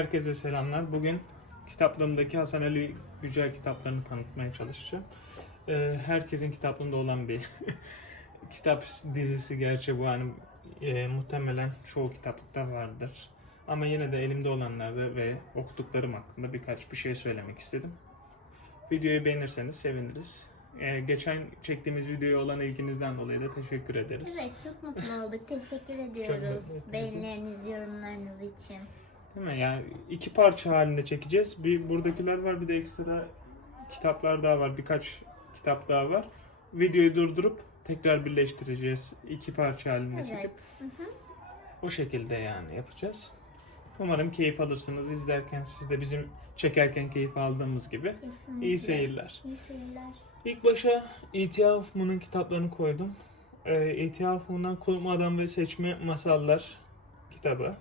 Herkese selamlar. Bugün kitaplığımdaki Hasan Ali Yücel kitaplarını tanıtmaya çalışacağım. Ee, herkesin kitaplığında olan bir kitap dizisi gerçi bu hani e, muhtemelen çoğu kitaplıkta vardır. Ama yine de elimde olanlarda ve okuduklarım hakkında birkaç bir şey söylemek istedim. Videoyu beğenirseniz seviniriz. Ee, geçen çektiğimiz videoya olan ilginizden dolayı da teşekkür ederiz. Evet çok mutlu olduk. Teşekkür ediyoruz. Beğenileriniz, yorumlarınız için. Değil mi? Yani iki parça halinde çekeceğiz. Bir buradakiler var bir de ekstra kitaplar daha var. Birkaç kitap daha var. Videoyu durdurup tekrar birleştireceğiz. İki parça halinde çekip Evet. Hı hı. o şekilde yani yapacağız. Umarım keyif alırsınız. İzlerken siz de bizim çekerken keyif aldığımız gibi. Kesinlikle. İyi seyirler. İyi seyirler. İlk başa E.T. Hoffman'ın kitaplarını koydum. Ee, E.T. Hoffman'dan Kulma Adam ve Seçme Masallar kitabı.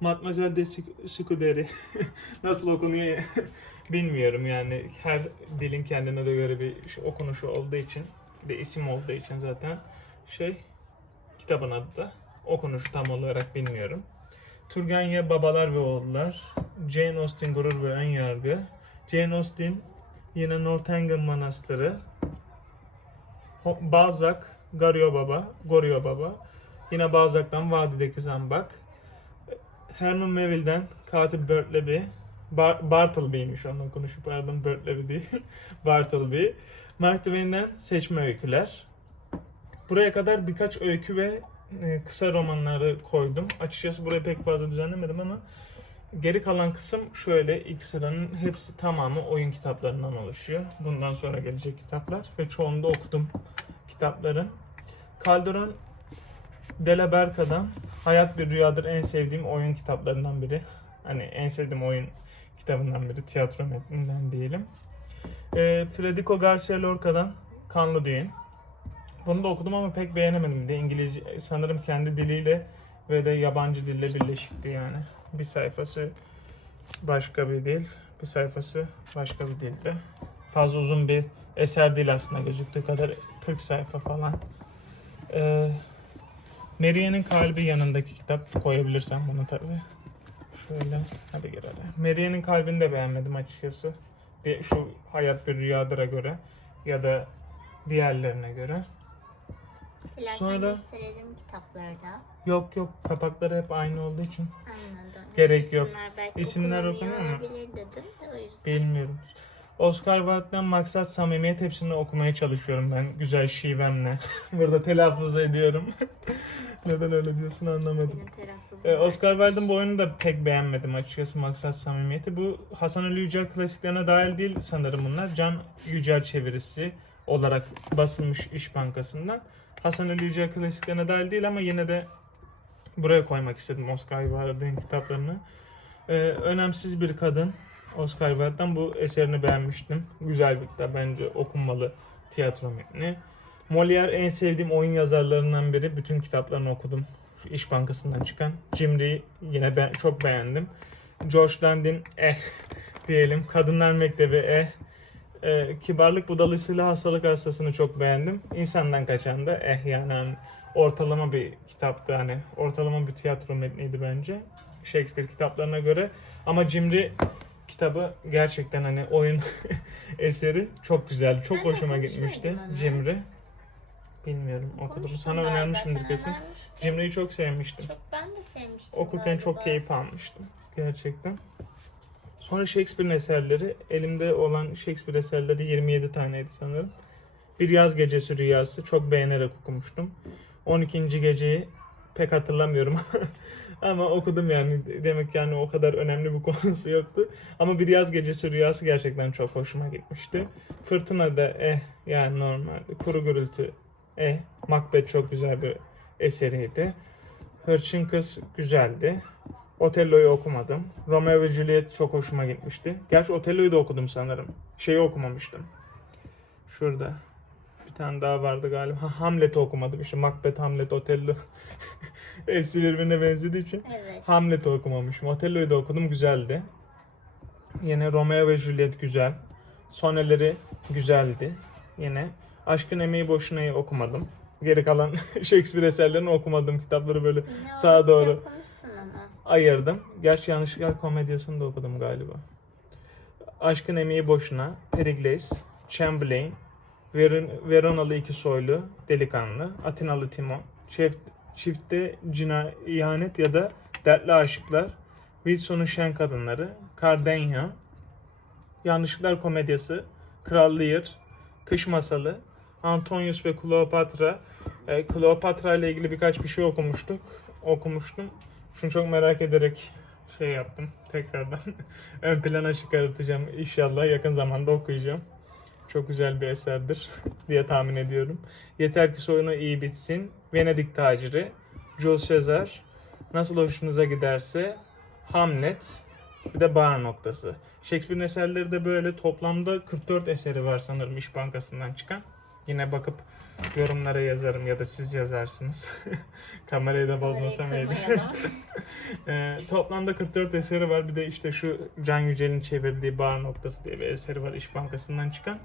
Mademoiselle de Scuderi. Nasıl okunuyor bilmiyorum yani. Her dilin kendine de göre bir okunuşu olduğu için, bir isim olduğu için zaten şey kitabın adı da okunuşu tam olarak bilmiyorum. Turgenev Babalar ve Oğullar, Jane Austen Gurur ve Ön Yargı, Jane Austen Yine Northanger Manastırı. Balzac, Gario Baba, Gorio Baba. Yine Balzac'tan Vadideki Zambak. Herman Melville'den Katip Bartleby. Bar- Bartleby'ymiş onun okunuşu pardon Bartleby değil. Bartleby. Mark Twain'den Seçme Öyküler. Buraya kadar birkaç öykü ve e, kısa romanları koydum. Açıkçası burayı pek fazla düzenlemedim ama Geri kalan kısım şöyle ilk sıranın hepsi tamamı oyun kitaplarından oluşuyor. Bundan sonra gelecek kitaplar ve çoğunu da okudum kitapların. Calderon de la Barca'dan Hayat Bir Rüyadır en sevdiğim oyun kitaplarından biri. Hani en sevdiğim oyun kitabından biri. Tiyatro metninden diyelim. Ee, Federico Garcia Lorca'dan Kanlı Düğün. Bunu da okudum ama pek beğenemedim de. İngilizce sanırım kendi diliyle ve de yabancı dille birleşikti yani. Bir sayfası başka bir dil, bir sayfası başka bir dilde. Fazla uzun bir eser değil aslında gözüktüğü kadar 40 sayfa falan. Ee, Marianne'in kalbi yanındaki kitap koyabilirsem bunu tabii. Şöyle hadi gel hadi. Marianne'in kalbini de beğenmedim açıkçası. Şu hayat bir rüyadıra göre ya da diğerlerine göre. Dilersen Sonra- gösterelim kitaplarda. Yok yok kapakları hep aynı olduğu için Anladım. Gerek yok. İsimler belki İsimler okunuyor mu? olabilir dedim de o yüzden. bilmiyorum. Oscar Wilde'den maksat samimiyet hepsini okumaya çalışıyorum ben güzel şivemle. Burada telaffuz ediyorum. Neden öyle diyorsun anlamadım. Ee. Oscar Wilde'ın bu oyunu da pek beğenmedim açıkçası maksat samimiyeti. Bu Hasan Ali Yücel klasiklerine dahil değil sanırım bunlar. Can Yücel çevirisi olarak basılmış İş Bankası'ndan. Hasan Ali Yücel klasiklerine dahil değil ama yine de buraya koymak istedim Oscar Wilde'ın kitaplarını. Ee, önemsiz bir kadın Oscar Wilde'dan bu eserini beğenmiştim. Güzel bir kitap bence okunmalı tiyatro metni. Molière en sevdiğim oyun yazarlarından biri. Bütün kitaplarını okudum. Şu İş Bankası'ndan çıkan. Jim Lee yine ben çok beğendim. George Dandin eh diyelim. Kadınlar Mektebi eh. Ee, Kibarlık Budalısıyla Hastalık Hastasını çok beğendim. İnsandan Kaçan da eh yani hani ortalama bir kitaptı hani ortalama bir tiyatro metniydi bence. Shakespeare kitaplarına göre. Ama Cimri kitabı gerçekten hani oyun eseri çok güzel. Çok de hoşuma gitmişti muydum onu? Cimri. Bilmiyorum okudum. Okumuştum Sana galiba, önermişimdir kesin. önermiştim. Cimri'yi çok sevmiştim. Çok ben de sevmiştim Okurken çok galiba. keyif almıştım. Gerçekten. Sonra Shakespeare'in eserleri. Elimde olan Shakespeare eserleri 27 taneydi sanırım. Bir Yaz Gecesi Rüyası çok beğenerek okumuştum. 12. geceyi pek hatırlamıyorum ama okudum yani demek yani o kadar önemli bir konusu yoktu. Ama Bir Yaz Gecesi Rüyası gerçekten çok hoşuma gitmişti. Fırtına da eh yani normalde. Kuru Gürültü eh. Macbeth çok güzel bir eseriydi. Hırçın Kız güzeldi. Otello'yu okumadım. Romeo ve Juliet çok hoşuma gitmişti. Gerçi Otello'yu da okudum sanırım. Şeyi okumamıştım. Şurada. Bir tane daha vardı galiba. Ha, Hamlet'i okumadım. İşte Macbeth, Hamlet, Otello. Hepsi birbirine benzediği için. Evet. Hamlet'i okumamışım. Otello'yu da okudum. Güzeldi. Yine Romeo ve Juliet güzel. Soneleri güzeldi. Yine Aşkın Emeği Boşuna'yı okumadım. Geri kalan Shakespeare eserlerini okumadığım kitapları böyle Yine sağa doğru ayırdım. Gerçi yanlışlıkla komedyasını da okudum galiba. Aşkın Emeği Boşuna, Pericles, Chamberlain, Veron Veronalı iki soylu delikanlı, Atinalı Timon, çift, çifte cina, ihanet ya da dertli aşıklar, Wilson'un şen kadınları, Cardenio, Yanlışlıklar komedyası, Kral Lear, Kış Masalı, Antonius ve Kleopatra. E, Kleopatra ile ilgili birkaç bir şey okumuştuk. Okumuştum. Şunu çok merak ederek şey yaptım tekrardan. Ön plana çıkartacağım. İnşallah yakın zamanda okuyacağım. Çok güzel bir eserdir diye tahmin ediyorum. Yeter ki soyunu iyi bitsin. Venedik taciri, Jules Caesar, Nasıl hoşunuza giderse, Hamlet, bir de bar noktası. Shakespeare'in eserleri de böyle toplamda 44 eseri var sanırım İş Bankası'ndan çıkan. Yine bakıp yorumlara yazarım ya da siz yazarsınız. Kamerayı da bozmasam iyiydi. kırmayalım. Ee, toplamda 44 eseri var. Bir de işte şu Can Yücel'in çevirdiği Bar Noktası diye bir eseri var İş Bankası'ndan çıkan.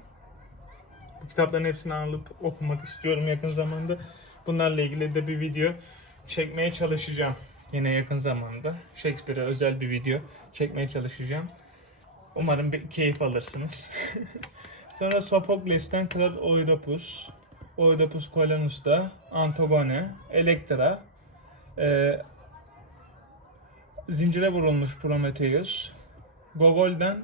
Bu kitapların hepsini alıp okumak istiyorum yakın zamanda. Bunlarla ilgili de bir video çekmeye çalışacağım. Yine yakın zamanda. Shakespeare'e özel bir video çekmeye çalışacağım. Umarım bir keyif alırsınız. Sonra Sophokles'ten Kral Oidipus, Oidipus Colonus'ta Antigone, Elektra, e, Zincire vurulmuş Prometheus. Gogol'den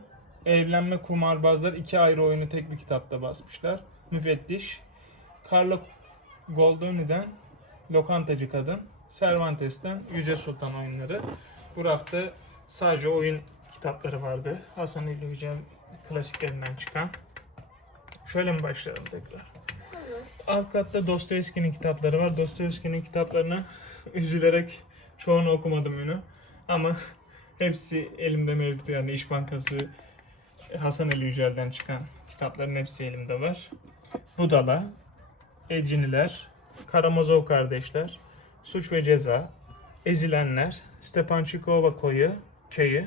Evlenme Kumarbazlar iki ayrı oyunu tek bir kitapta basmışlar. Müfettiş. Carlo Goldoni'den Lokantacı Kadın. Cervantes'ten Yüce Sultan oyunları. Bu hafta sadece oyun kitapları vardı. Hasan İlli Yücel klasiklerinden çıkan. Şöyle mi başlayalım tekrar? Olur. Alt katta Dostoyevski'nin kitapları var. Dostoyevski'nin kitaplarını üzülerek çoğunu okumadım yine. Ama hepsi elimde mevcut. Yani İş Bankası Hasan Ali Yücel'den çıkan kitapların hepsi elimde var. Budala, Eciniler, Karamazov Kardeşler, Suç ve Ceza, Ezilenler, Stepan Çikova Koyu, Köyü,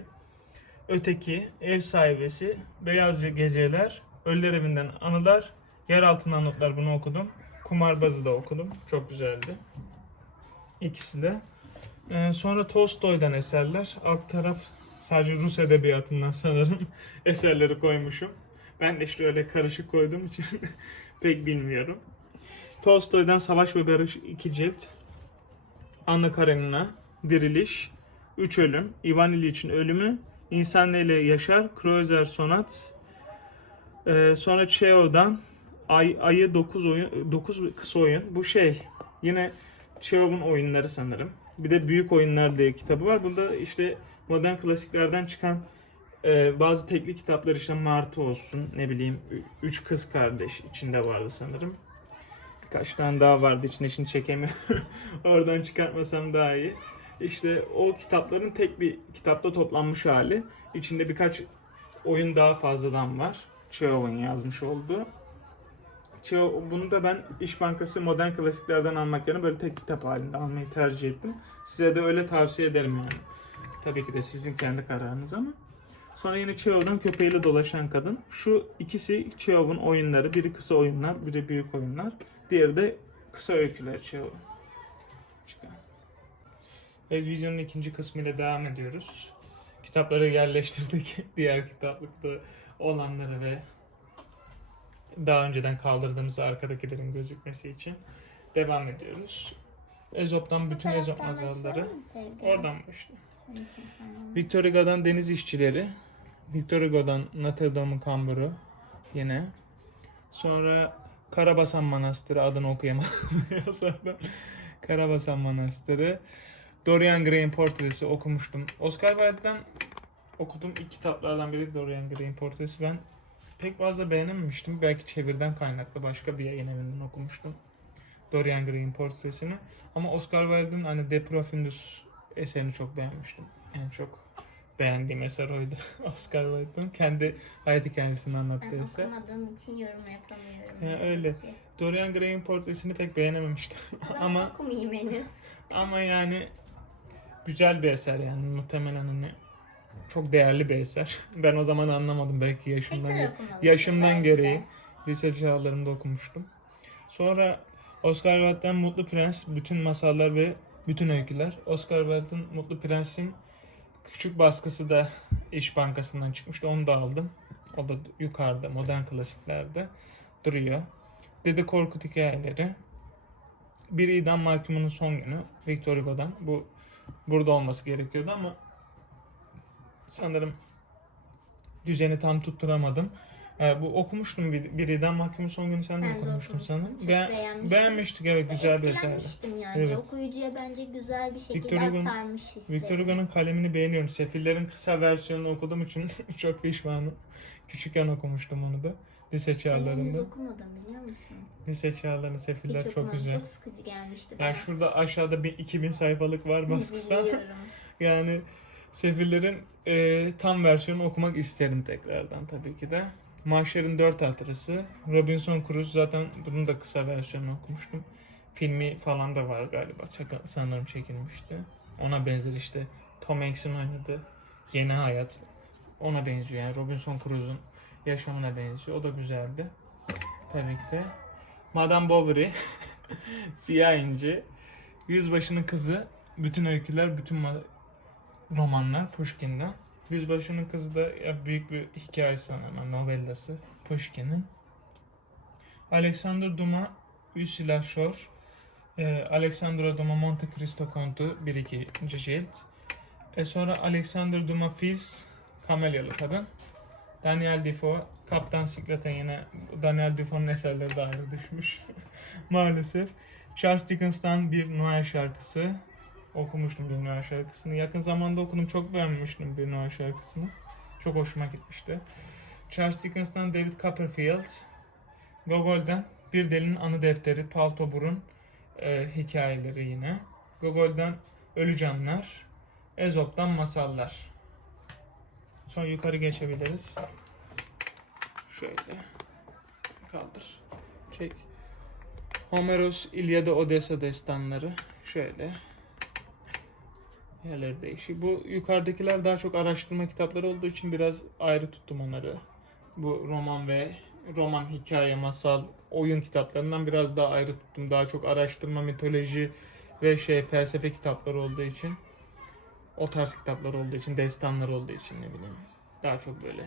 Öteki, Ev Sahibesi, Beyaz Geceler, Ölüler Evinden Anılar, Yer Altından Notlar bunu okudum. Kumarbazı da okudum. Çok güzeldi. İkisi de. Ee, sonra Tolstoy'dan eserler. Alt taraf sadece Rus edebiyatından sanırım eserleri koymuşum. Ben de işte öyle karışık koyduğum için pek bilmiyorum. Tolstoy'dan Savaş ve Barış 2 cilt. Anna Karenina, Diriliş, Üç Ölüm, Ivan İliç'in Ölümü, İnsan ile Yaşar, Kreuzer Sonat, ee, sonra Cheo'dan Ay, Ayı 9 oyun 9 kısa oyun. Bu şey yine Cheov'un oyunları sanırım. Bir de Büyük Oyunlar diye kitabı var. Bunda işte modern klasiklerden çıkan e, bazı teknik kitaplar işte Martı olsun ne bileyim Üç Kız Kardeş içinde vardı sanırım. Birkaç tane daha vardı içine şimdi çekemiyorum. Oradan çıkartmasam daha iyi. İşte o kitapların tek bir kitapta toplanmış hali. İçinde birkaç oyun daha fazladan var. Cheov'un yazmış olduğu. Cheo, bunu da ben İş Bankası modern klasiklerden almak yerine böyle tek kitap halinde almayı tercih ettim. Size de öyle tavsiye ederim yani. Tabii ki de sizin kendi kararınız ama. Sonra yine Cheov'dan Köpeğiyle Dolaşan Kadın. Şu ikisi Cheov'un oyunları. Biri kısa oyunlar, biri büyük oyunlar. Diğeri de kısa öyküler Cheov'un. Çıkan. Ve videonun ikinci kısmıyla devam ediyoruz. Kitapları yerleştirdik. Diğer kitaplıkta olanları ve daha önceden kaldırdığımız arkadakilerin gözükmesi için devam ediyoruz. Ezop'tan bütün Ezop masalları. Oradan başlıyor. Victor Hugo'dan Deniz İşçileri. Victor Hugo'dan Notre Dame'ın Kamburu. Yine. Sonra Karabasan Manastırı adını okuyamadım. Yazardan. Karabasan Manastırı. Dorian Gray'in portresi okumuştum. Oscar Wilde'den okuduğum ilk kitaplardan biri Dorian Gray'in portresi. Ben pek fazla beğenememiştim. Belki çevirden kaynaklı başka bir yayın evinden okumuştum. Dorian Gray'in portresini. Ama Oscar Wilde'ın hani De Profundis eserini çok beğenmiştim. En çok beğendiğim eser oydu. Oscar Wilde'ın kendi hayat hikayesini anlattığı Ben eser. okumadığım için yorum yapamıyorum. Ya yani öyle. ki. Dorian Gray'in portresini pek beğenememiştim. Ama okumayayım henüz. ama yani güzel bir eser yani muhtemelen hani çok değerli bir eser. Ben o zaman anlamadım belki yaşımdan ge- yaşımdan belki gereği de. lise çağlarımda okumuştum. Sonra Oscar Wilde'den Mutlu Prens, bütün masallar ve bütün öyküler. Oscar Wilde'ın Mutlu Prens'in küçük baskısı da İş Bankası'ndan çıkmıştı. Onu da aldım. O da yukarıda, modern klasiklerde duruyor. Dede Korkut hikayeleri. Bir idam mahkumunun son günü. Victor Hugo'dan. Bu burada olması gerekiyordu ama sanırım düzeni tam tutturamadım. Ee, bu okumuştum bir, bir idam mahkumunun son günü sen de Ben de okumuştun okumuştum. sanırım. Çok Beğen- beğenmiştim. beğenmiştik evet güzel bir eserdi. Etkilenmiştim yani. Evet. Okuyucuya bence güzel bir şekilde Victor Hugo'nun- aktarmış hisleri. Victor Hugo'nun kalemini beğeniyorum. Sefillerin kısa versiyonunu okuduğum için çok pişmanım. Küçükken okumuştum onu da. Lise Ben henüz çağlarında. okumadım biliyor musun? Lise çağlarında Sefiller çok okumadım. güzel. Çok sıkıcı gelmişti Yani şurada aşağıda bir 2000 sayfalık var baskısa. Biliyorum. yani Sefillerin e, tam versiyonu okumak isterim tekrardan tabii ki de. Mahşer'in Dört Hatırısı. Robinson Crusoe zaten bunun da kısa versiyonunu okumuştum. Filmi falan da var galiba. Sanırım çekilmişti. Ona benzer işte Tom Hanks'in oynadığı Yeni Hayat. Ona benziyor yani Robinson Crusoe'un yaşamına benziyor. O da güzeldi. Tabii ki de. Madame Bovary. Siyah İnci. Yüzbaşının Kızı. Bütün öyküler, bütün ma- romanlar Pushkin'den. Yüzbaşının Kızı da büyük bir hikayesi sanırım. Novellası Pushkin'in. Alexander Dumas Ursula Shore. E, Alexandra Dumas Monte Cristo Kontu 1-2. cilt. E sonra Alexander Dumas Fils Kamelyalı Kadın. Daniel Defoe Kaptan Siklet'e yine Daniel Defoe'nun eserleri de düşmüş. Maalesef. Charles Dickens'tan bir Noel şarkısı. Okumuştum bir Noel şarkısını. Yakın zamanda okudum. Çok beğenmiştim bir Noel şarkısını. Çok hoşuma gitmişti. Charles Dickens'tan David Copperfield. Gogol'den Bir Delinin Anı Defteri, Palto Burun e, hikayeleri yine. Gogol'den Ölü Canlar. Ezop'tan Masallar. Sonra yukarı geçebiliriz. Şöyle. Kaldır. Çek. Homeros İlyada Odessa destanları. Şöyle. Yerleri değişik. Bu yukarıdakiler daha çok araştırma kitapları olduğu için biraz ayrı tuttum onları. Bu roman ve roman, hikaye, masal, oyun kitaplarından biraz daha ayrı tuttum. Daha çok araştırma, mitoloji ve şey felsefe kitapları olduğu için. O tarz kitaplar olduğu için, destanlar olduğu için ne bileyim. Daha çok böyle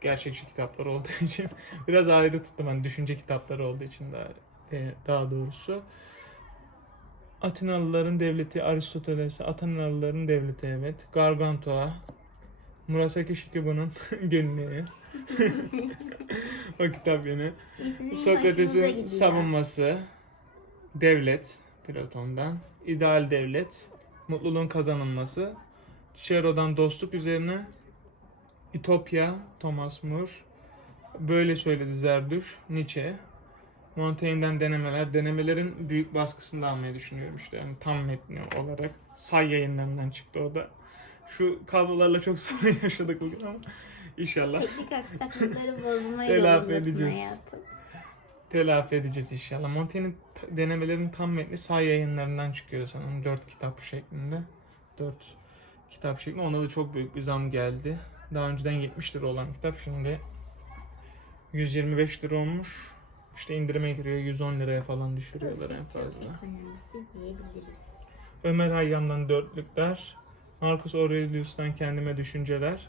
gerçekçi kitaplar olduğu için biraz ayrı tuttum. Hani düşünce kitapları olduğu için daha e, daha doğrusu. Atinalıların devleti Aristoteles, Atinalıların devleti evet. Gargantua, Murasaki Shikibu'nun günlüğü. o kitap yine. Sokrates'in savunması, devlet, Platon'dan, ideal devlet, mutluluğun kazanılması, Cicero'dan dostluk üzerine, İtopya, Thomas More, böyle söyledi Zerdüş, Nietzsche, Montaigne'den denemeler, denemelerin büyük baskısını da almayı düşünüyorum işte yani tam metni olarak. Say yayınlarından çıktı o da. Şu kablolarla çok sorun yaşadık bugün ama inşallah Teknik aksaklıkları bozma Telafi edeceğiz. hayatım. telafi edeceğiz inşallah. Montaigne'in denemelerin tam metni say yayınlarından çıkıyor sanırım. Dört kitap şeklinde. Dört kitap şeklinde. Ona da çok büyük bir zam geldi. Daha önceden 70 lira olan kitap şimdi 125 lira olmuş. İşte indirime giriyor 110 liraya falan düşürüyorlar en fazla. Ömer Hayyam'dan dörtlükler. Marcus Aurelius'tan kendime düşünceler.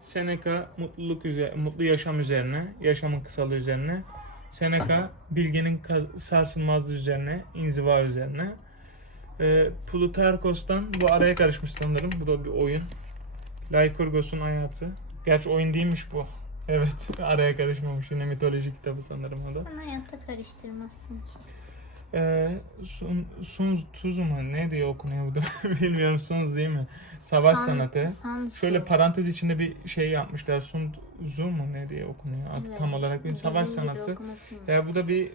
Seneca mutluluk üzerine, mutlu yaşam üzerine, yaşamın kısalığı üzerine. Seneca bilginin kaz- sarsılmazlığı üzerine, inziva üzerine. Ee, Plutarkos'tan bu araya karışmış sanırım. Bu da bir oyun. Lykurgos'un hayatı. Gerçi oyun değilmiş bu. Evet, araya karışmamış. Yine mitoloji kitabı sanırım o da. Sen hayatta karıştırmazsın ki. Ee, Sun, Sun Tzu mu? Ne diye okunuyor bu? Bilmiyorum Sun Tzu değil mi? Savaş San- sanatı. San. Şöyle parantez içinde bir şey yapmışlar. Sun Tzu mu ne diye okunuyor? Adı Evet, tam olarak bir savaş gibi sanatı. Ya bu da bir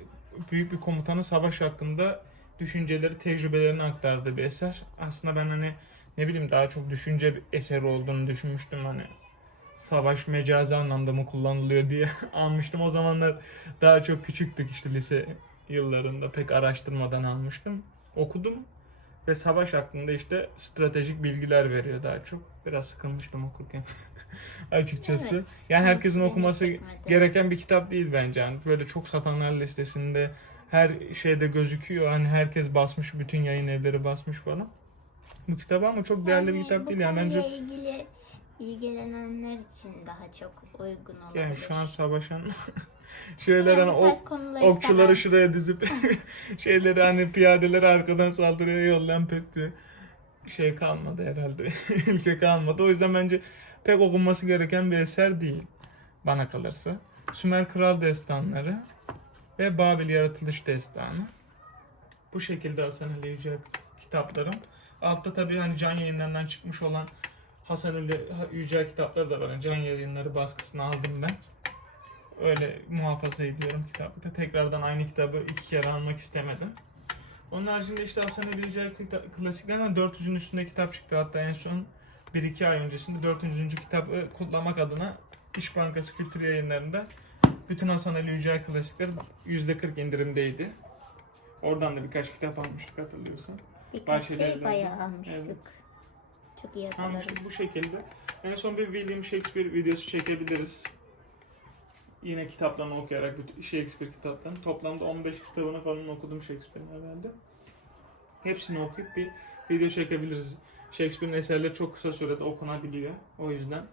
büyük bir komutanın savaş hakkında düşünceleri, tecrübelerini aktardığı bir eser. Aslında ben hani ne bileyim daha çok düşünce bir eseri olduğunu düşünmüştüm hani. Savaş mecazi anlamda mı kullanılıyor diye almıştım. O zamanlar daha çok küçüktük işte lise yıllarında pek araştırmadan almıştım. Okudum ve savaş hakkında işte stratejik bilgiler veriyor daha çok. Biraz sıkılmıştım okurken açıkçası. Evet. Yani herkesin okuması gereken bir kitap değil bence. Yani böyle çok satanlar listesinde her şeyde gözüküyor. Hani herkes basmış, bütün yayın evleri basmış falan. Bu kitap ama çok değerli bir Yani kitap bu değil yani bence. ilgili ilgilenenler için daha çok uygun olabilir. Yani şu an savaşan şeyler Yani hani bu o tarz konuları okçuları seven- şuraya dizip şeyleri hani piyadeleri arkadan saldırıya yollayan pek bir şey kalmadı herhalde. Ülke kalmadı. O yüzden bence pek okunması gereken bir eser değil. Bana kalırsa. Sümer Kral Destanları ve Babil Yaratılış Destanı. Bu şekilde Hasan Ali Yücel kitaplarım. Altta tabii hani can yayınlarından çıkmış olan Hasan Ali Yücel kitapları da var. Yani Can yayınları baskısını aldım ben. Öyle muhafaza ediyorum kitapta. Tekrardan aynı kitabı iki kere almak istemedim. Onun haricinde işte Hasan Ali Yücel klasiklerden 400'ün üstünde kitap çıktı. Hatta en son 1-2 ay öncesinde 400. kitabı kutlamak adına İş Bankası Kültür Yayınları'nda bütün Hasan Ali Yücel klasikleri %40 indirimdeydi. Oradan da birkaç kitap almıştık hatırlıyorsan. Birkaç değil bayağı almıştık. Evet. Çok iyi hatırlarım. Almıştık bu şekilde. En son bir William Shakespeare videosu çekebiliriz. Yine kitaplarını okuyarak, Shakespeare kitaplarını. Toplamda 15 kitabını falan okudum Shakespeare'in herhalde. Hepsini okuyup bir video çekebiliriz. Shakespeare'in eserleri çok kısa sürede okunabiliyor. O yüzden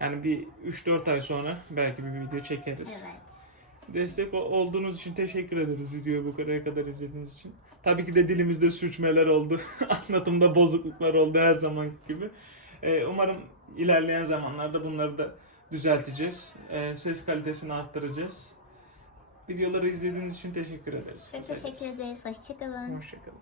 yani bir 3-4 ay sonra belki bir video çekeriz. Evet. Destek ol- olduğunuz için teşekkür ederiz videoyu bu kadar kadar izlediğiniz için. Tabii ki de dilimizde sürçmeler oldu. Anlatımda bozukluklar oldu her zaman gibi. Ee, umarım ilerleyen zamanlarda bunları da düzelteceğiz. Ee, ses kalitesini arttıracağız. Videoları izlediğiniz için teşekkür ederiz. Çok teşekkür ederiz. Hoşçakalın. Hoşçakalın.